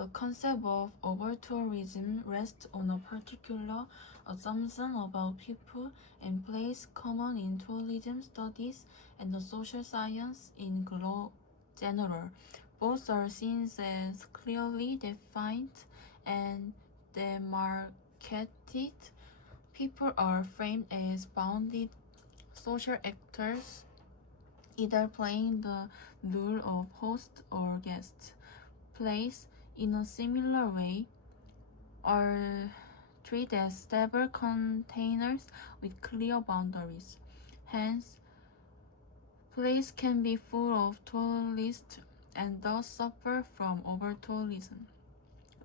The concept of over-tourism rests on a particular assumption about people and place common in tourism studies and the social science in general. Both are seen as clearly defined and demarcated. People are framed as bounded social actors, either playing the role of host or guest. Place, in a similar way, are treated as stable containers with clear boundaries. Hence, place can be full of tourists and thus suffer from over-tourism.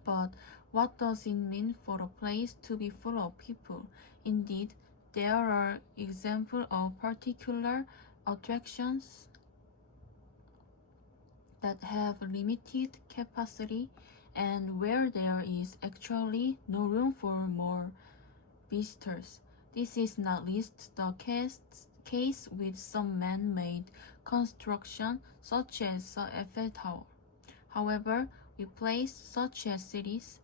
But what does it mean for a place to be full of people? Indeed, there are examples of particular attractions that have limited capacity and where there is actually no room for more visitors. This is not least the case with some man-made construction such as the Eiffel Tower. However, with places such as cities,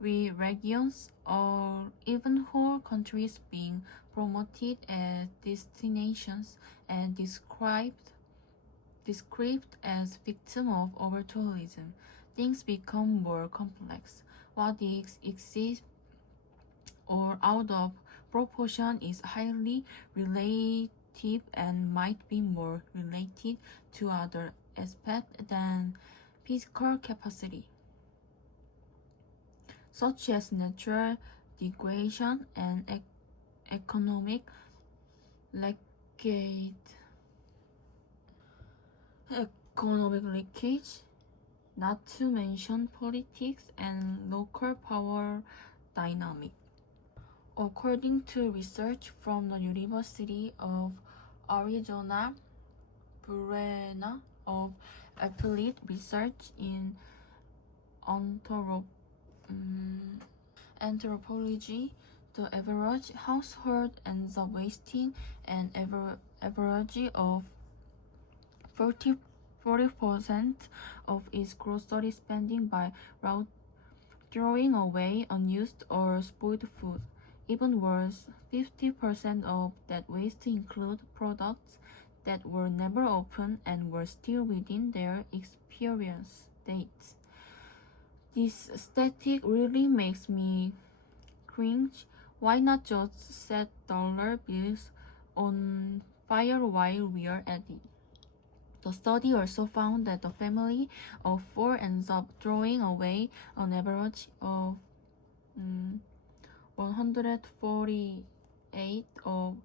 with regions, or even whole countries being promoted as destinations and described as victims of over-tourism, things become more complex. What exists or out of proportion is highly relative and might be more related to other aspects than physical capacity, such as natural degradation and economic leakage, not to mention politics and local power dynamic. According to research from the University of Arizona, Bureau of Applied Research in Anthropology, the average household ends up wasting an average of 40% of its grocery spending by throwing away unused or spoiled food. Even worse, 50% of that waste include products that were never opened and were still within their experience dates. This statistic really makes me cringe. Why not just set dollar bills on fire while we are at it? The study also found that the family of 4 ends up throwing away an average of 148 of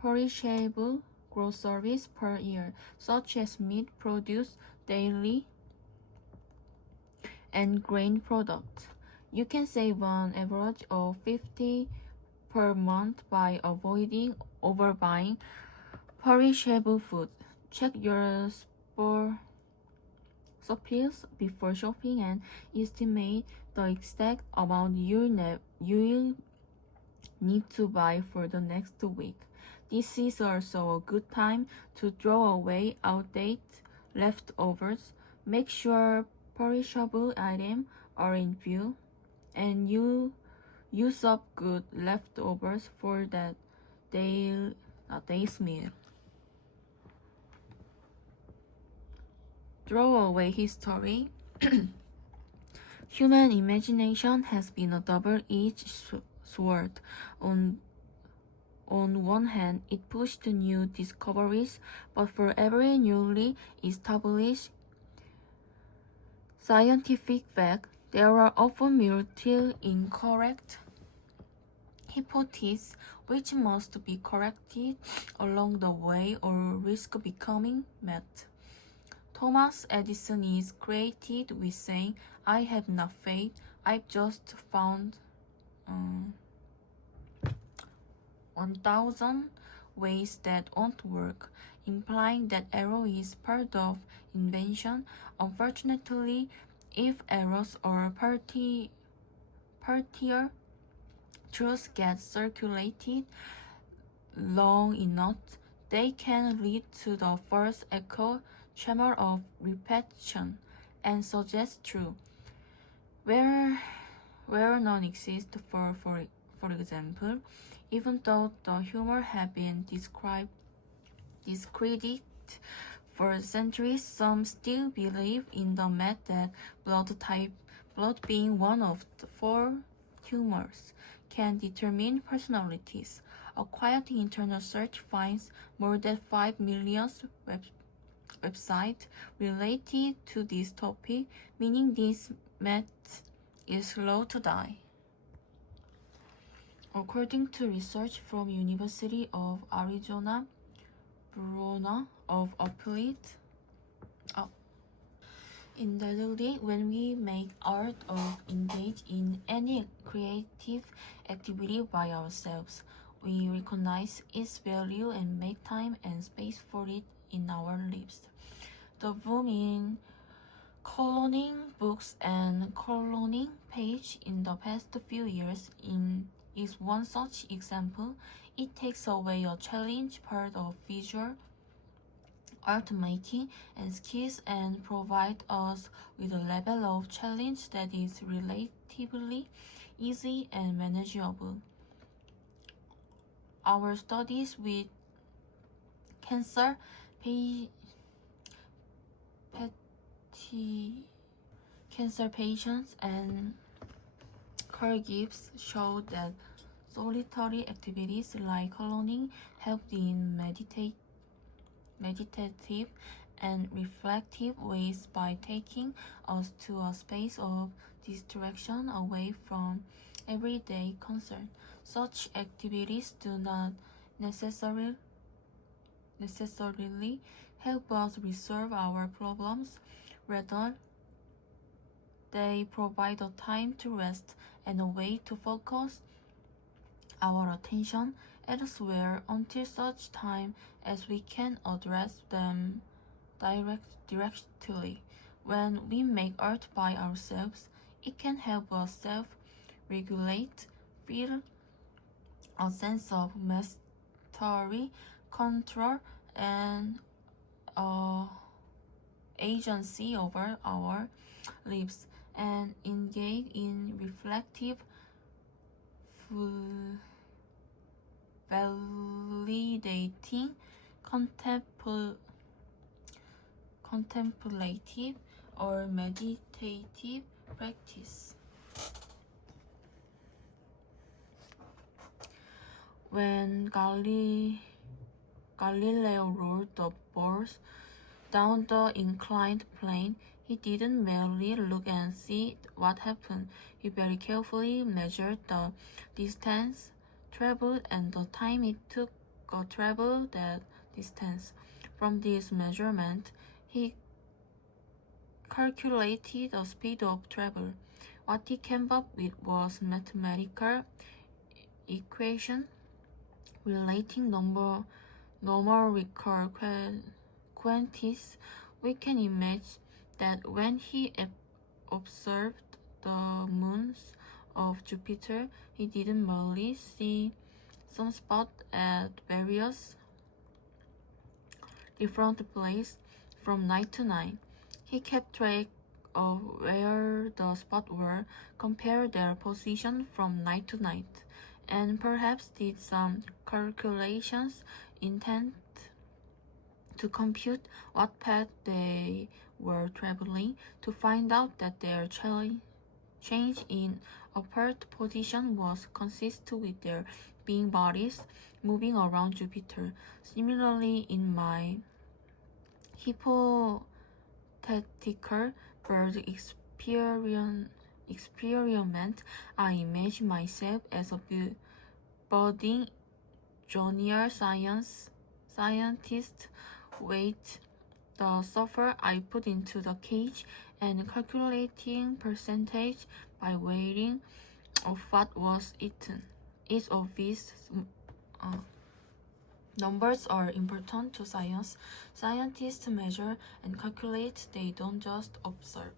perishable groceries per year, such as meat, produce, dairy, and grain products. You can save an average of $50 per month by avoiding overbuying perishable food. Check your supplies before shopping and estimate the exact amount you'll need to buy for the next week. This is also a good time to throw away outdated leftovers. Make sure perishable items are in view, and you use up good leftovers for that day's meal. Throwaway history. Human imagination has been a double-edged sword. On one hand, it pushed new discoveries, but for every newly established scientific fact, there are often multiple incorrect hypotheses which must be corrected along the way or risk becoming myth. Thomas Edison is credited with saying, "I have no faith, I've just found 1,000 ways that won't work," implying that error is part of invention. Unfortunately, if errors or partial truths get circulated long enough, they can lead to the first echo chamber of repetition and suggest truth. where none exists. For example, even though the humor had been discredited for centuries, some still believe in the myth that blood being one of the four humors, can determine personalities. A quiet internal search finds more than 5 million websites related to this topic, meaning this myth is slow to die. According to research from University of Arizona, Bruno of Appellate, undoubtedly, when we make art or engage in any creative activity by ourselves, we recognize its value and make time and space for it in our lives. The boom in cloning books and cloning page in the past few years is one such example. It takes away a challenge part of visual art making and skills and provide us with a level of challenge that is relatively easy and manageable. Our studies with cancer patients and caregivers show that solitary activities like cloning help in meditative and reflective ways by taking us to a space of distraction away from everyday concern. Such activities do not necessarily help us resolve our problems. Rather, they provide a time to rest and a way to focus our attention elsewhere until such time as we can address them directly. When we make art by ourselves, it can help us self-regulate, feel a sense of mastery, control, and agency over our lives, and engage in reflective, validating, contemplative, or meditative practice. When Galileo rolled the balls down the inclined plane, he didn't merely look and see what happened. He very carefully measured the distance traveled and the time it took to travel that distance. From this measurement, he calculated the speed of travel. What he came up with was mathematical equation relating numerical quantities. We can imagine that when he observed the moons of Jupiter, he didn't merely see some spot at various different places from night to night. He kept track of where the spots were, compared their position from night to night, and perhaps did some calculations intent to compute what path they were traveling, to find out that their change in apparent position was consistent with their being bodies moving around Jupiter. Similarly, in my hypothetical bird experiment, I imagine myself as a budding junior scientist. Weight the sulfur I put into the cage and calculating percentage by weighing of what was eaten. It's obvious numbers are important to science. Scientists measure and calculate, they don't just observe.